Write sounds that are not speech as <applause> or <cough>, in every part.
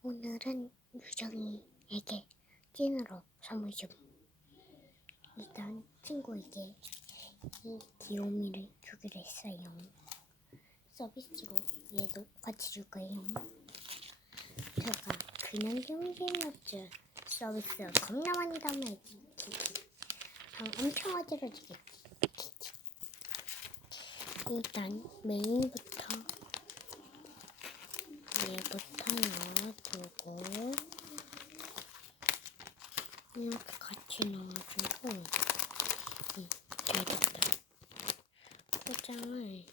오늘은 유정이에게 찐으로 선물 좀. 일단 친구에게 이 귀요미를 주기로 했어요. 서비스로 얘도 같이 줄 거예요. 제가 그냥 없죠. 서비스가 겁나 많이 담아야지. 방 엄청 어지러지겠지. 일단 메인부터 얘부터 넣어두고 이렇게 같이 넣어주고 응, 잘 됐다 포장을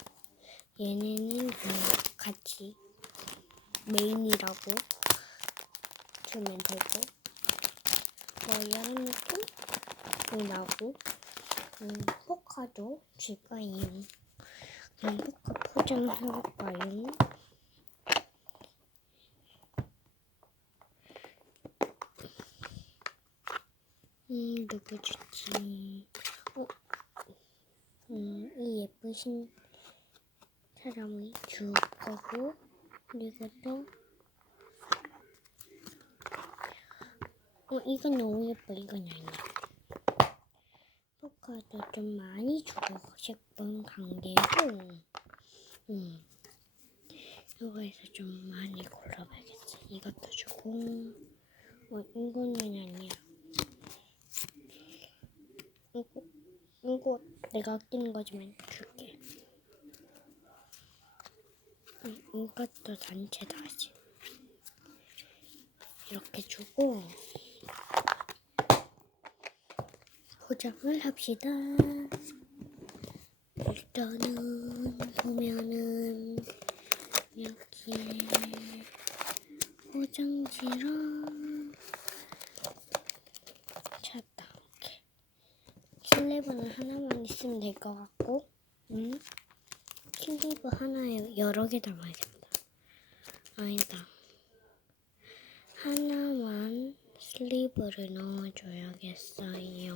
얘네는 그냥 같이 메인이라고 주면 되고 뭐 얘는 또 나고 음, 포카도 줄 거예요 그럼 포카 포장해볼까요? 음, 누구 주지? 어? 음, 이 예쁘신 사람이 줄 거고, 그리고 또, 어, 이건 너무 예뻐, 이건 아니야. 포카도 좀 많이 주고 싶은 관계고, 음, 이거에서 좀 많이 골라봐야겠어. 이것도 주고, 어, 이거는 아니야. 이거, 내가 아끼는 거지만 줄게. 이- 이것도 단체 다시. 이렇게 주고 포장을 합시다. 일단은 보면은 여기에 포장지랑 찾다. 오케이. 슬리브는 있으면 될 것 같고, 음, 슬리브 하나에 여러 개 담아야겠다. 아니다. 하나만 슬리브를 넣어줘야겠어요.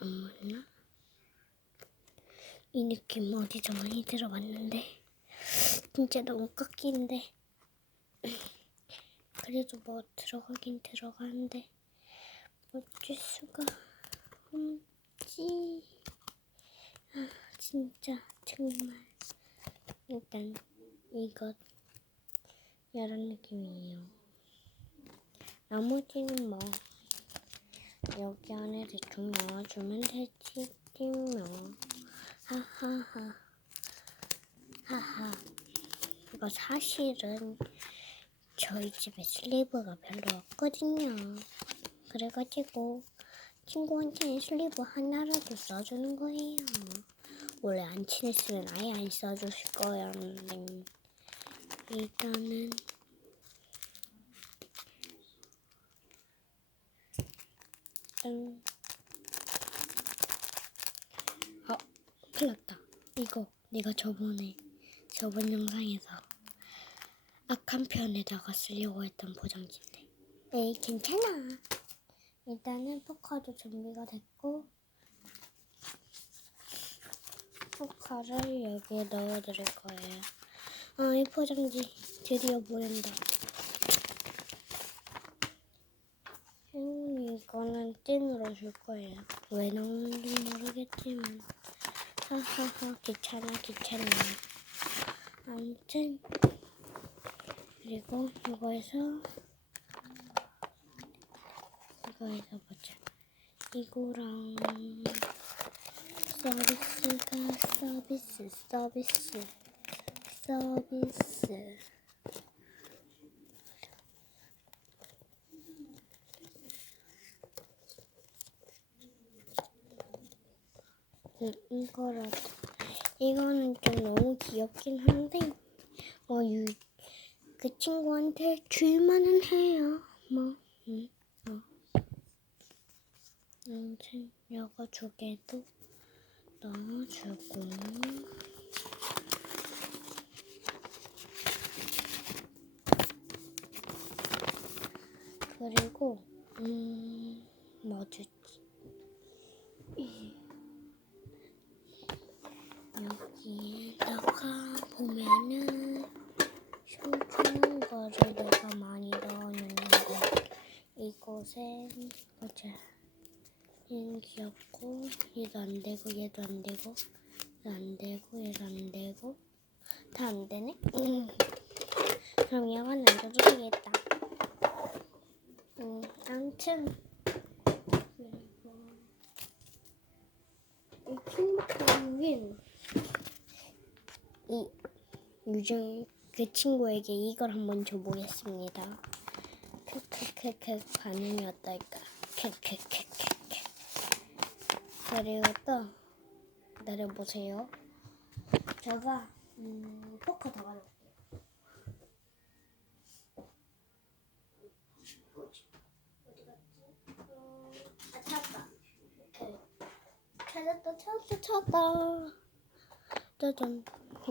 안 맞나? 이 느낌 어디서 많이 들어봤는데, 진짜 너무 깎이는데. <laughs> 그래도 뭐 들어가긴 들어가는데. 어쩔 수가 없지. 아, 진짜 정말 일단 이것 이런 느낌이에요. 나머지는 뭐 여기 안에 대충 넣어주면 되지 뭐. 하하하 하하 이거 사실은 저희 집에 슬리브가 별로 없거든요. 그래가지고 친구한테 슬리브 하나라도 써주는 거예요. 원래 안 친했으면 아예 안 써주실 거였는데 일단은 음. 어, 큰일 났다. 이거 내가 저번에 저번 영상에서 악한 편에다가 쓰려고 했던 포장지인데 에이 괜찮아. 일단은 포카도 준비가 됐고 포카를 여기에 넣어드릴 거예요. 아, 이 포장지 드디어 보인다. 음, 이거는 찐으로 줄 거예요. 왜 넣는지 모르겠지만 하하하 귀찮아 귀찮아. 아무튼 그리고 이거에서 이거에서 보자. 이거랑 서비스가 서비스 서비스 서비스. 음, 이거라도 이거는 좀 너무 귀엽긴 한데 어, 유, 그 친구한테 줄만은 해요 뭐 음, 너무 챙겨가 조개도 넣어주고 그리고 음 뭐지? 여기에다가 보면은 소중한 거를 내가 많이 넣어놓는 거 이곳엔 어제 얘는 귀엽고 얘도 안 되고 얘도 안 되고 얘도 안 되고 얘도 안 되고 다 안 되네. 음. 그럼 이건 남겨도 되겠다. 음, 아무튼 이 킹크림 이 요즘 그 친구에게 이걸 한번 줘보겠습니다. 크크크크 반응이 어떨까? 크크크크 또 기다려보세요. 제가 음, 갔지? 어, 아 찾았다. 찾았다 찾았다 찾았다. 짜잔.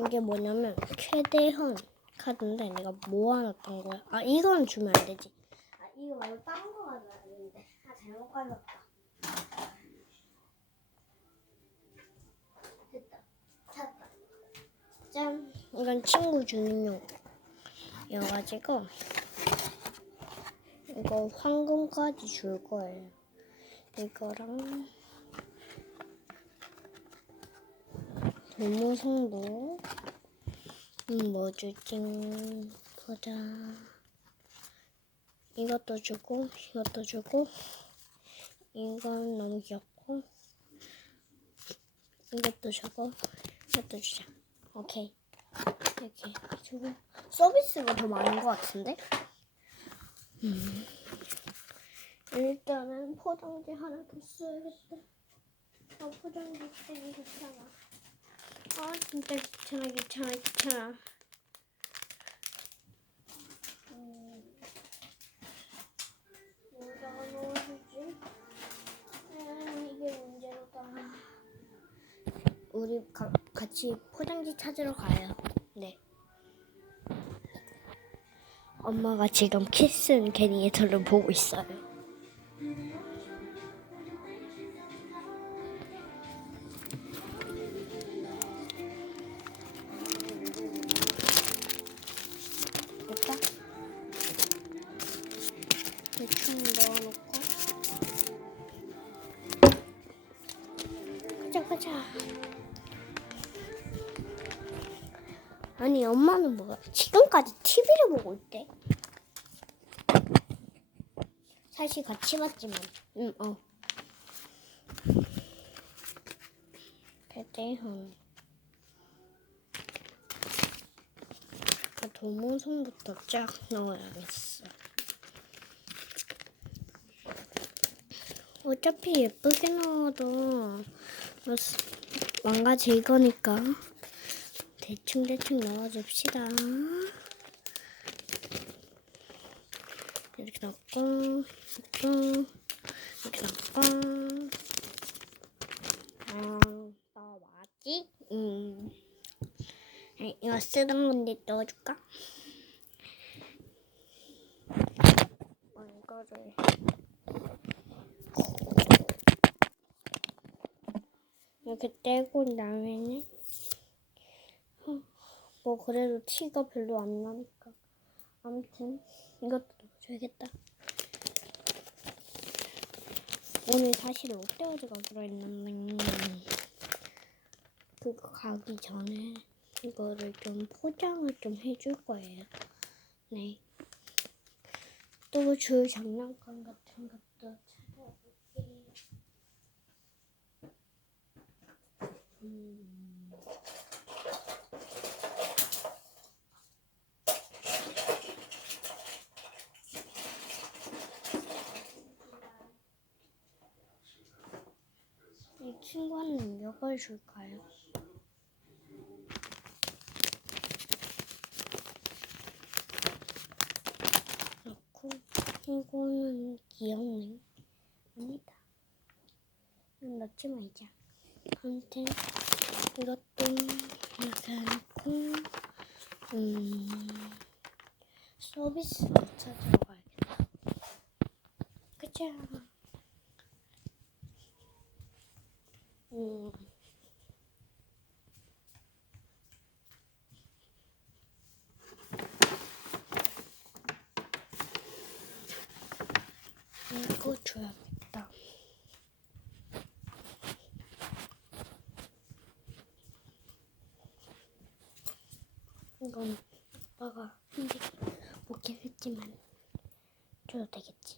이게 뭐냐면 최대한 카드인데 내가 모아놨던 거야. 아 이건 주면 안 되지. 아 이거 말고 다른 거 가져야 되는데. 아 잘못 가져왔다. 찾았다. 짠. 이건 친구 주는 용이어가지고 이거 황금까지 줄 거예요. 이거랑 모모송도 음, 뭐 줄지 보자. 이것도 주고 이것도 주고 이건 너무 귀엽고 이것도 주고 이것도 주자. 오케이 이렇게 주고 서비스가 더 많은 것 같은데? 음. 일단은 포장지 하나 더 써야겠다. 아 포장지 때문에 귀찮아. 아 진짜 귀찮아 귀찮아 귀찮아. 음. 여기다가 넣어주지. 음, 이게 문제로다. 우리 가, 같이 포장지 찾으러 가요. 네. 엄마가 지금 키스는 괜히 저를 보고 있어요. 아니, 엄마는 뭐야? 지금까지 TV를 보고 있대. 사실 같이 봤지만, 응, 어. 배대현. 아, 도문송부터 쫙 넣어야겠어. 어차피 예쁘게 넣어도 망가질 거니까 대충 대충 넣어줍시다. 이렇게 넣고, 이렇게 넣고. 아, 나왔지? 음. 아, 이거 쓰던 건데 넣어줄까? 어, 이거를. 이렇게 떼고 나면은 어, 뭐 그래도 티가 별로 안 나니까. 아무튼 이것도 넣어줘야겠다. 오늘 사실 롯데월드 가기로 했는데 그거 가기 전에 이거를 좀 포장을 좀 해줄 거예요. 네. 또 줄 장난감 같은 것도 찾아볼게요. 음. 친구는 몇걸 줄까요? 그렇고 이거는 귀엽네. 아니다. 넣지 말자. 아무튼 이것도 이렇게 해놓고 음 서비스 찾으러 가야겠다. 그쵸? 음. 줘야겠다. 이건 오빠가 한개 먹긴 했지만 줘도 되겠지.